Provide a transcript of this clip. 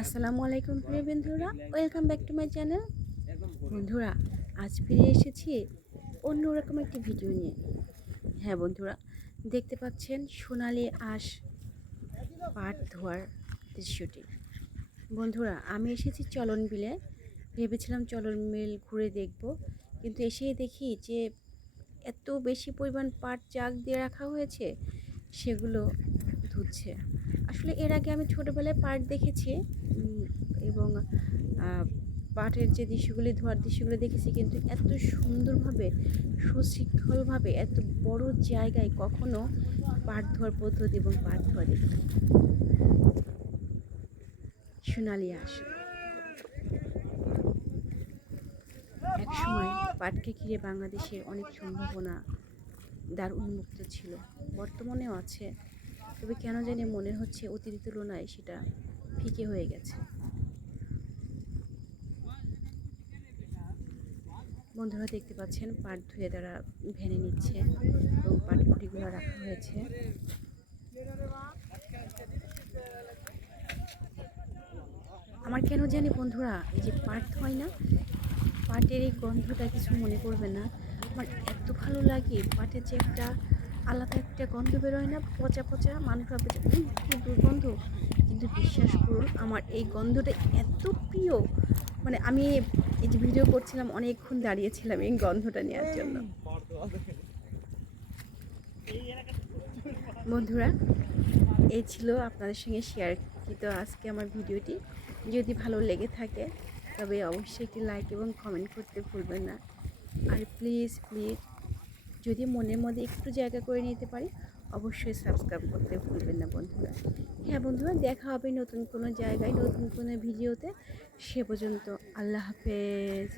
আসসালামু আলাইকুম প্রিয় বন্ধুরা, welcome back to my channel. বন্ধুরা, আজ ফিরে এসেছি অন্যরকম একটি ভিডিও নিয়ে। হ্যাঁ বন্ধুরা, দেখতে পাচ্ছেন সোনালি আঁশ পাট ধোয়ার দৃশ্যটি। বন্ধুরা, আমি এসেছি চলন বিলে। ভেবেছিলাম চলন বিল ঘুরে দেখব, কিন্তু এসেই দেখি যে এত বেশি পরিমাণ পাট চাক দিয়ে রাখা হয়েছে, সেগুলো ধুচ্ছে। আসলে এর আগে আমি ছোটোবেলায় পাট দেখেছি এবং পাটের যে দৃশ্যগুলি ধোয়ার দৃশ্যগুলো দেখেছি, কিন্তু এত সুন্দরভাবে সুশৃঙ্খলভাবে এত বড় জায়গায় কখনো পাট ধোয়ার পদ্ধতি এবং পাট ধোয়া দেখি। সোনালি আঁশ। এক সময় পাটকে ঘিরে বাংলাদেশের অনেক সম্ভাবনা দ্বার উন্মুক্ত ছিল, বর্তমানেও আছে, তবে কেন জানি মনে হচ্ছে অতীতের তুলনায় সেটা ফিকে হয়ে গেছে। বন্ধুরা দেখতে পাচ্ছেন পাট ধুয়ে তারা ভেনে নিচ্ছে এবং পাটকুটিগুলো রাখা হয়েছে। আমার কেন জানি বন্ধুরা, এই যে পাট হয় না, পাটের এই গন্ধটা কিছু মনে করবে না, আমার এত ভালো লাগে। পাটের যে একটা আলাদা একটা গন্ধ বেরোয় না, পচা পচা, মানুষ ভাবে যে কি দুর্গন্ধ, কিন্তু বিশ্বাস করুন আমার এই গন্ধটা এত প্রিয়। মানে আমি এই যে ভিডিও করছিলাম, অনেকক্ষণ দাঁড়িয়েছিলাম এই গন্ধটা নেওয়ার জন্য। বন্ধুরা, এই ছিল আপনাদের সঙ্গে শেয়ারকৃত আজকে আমার ভিডিওটি। যদি ভালো লেগে থাকে তবে অবশ্যই একটি লাইক এবং কমেন্ট করতে ভুলবেন না। আর প্লিজ প্লিজ যদি মনের মধ্যে একটু জায়গা করে নিতে পারি, অবশ্যই সাবস্ক্রাইব করতে ভুলবেন না বন্ধুরা। হ্যাঁ বন্ধুরা, দেখা হবে নতুন কোনো জায়গায় নতুন কোনো ভিডিওতে। সে পর্যন্ত আল্লাহ হাফেজ।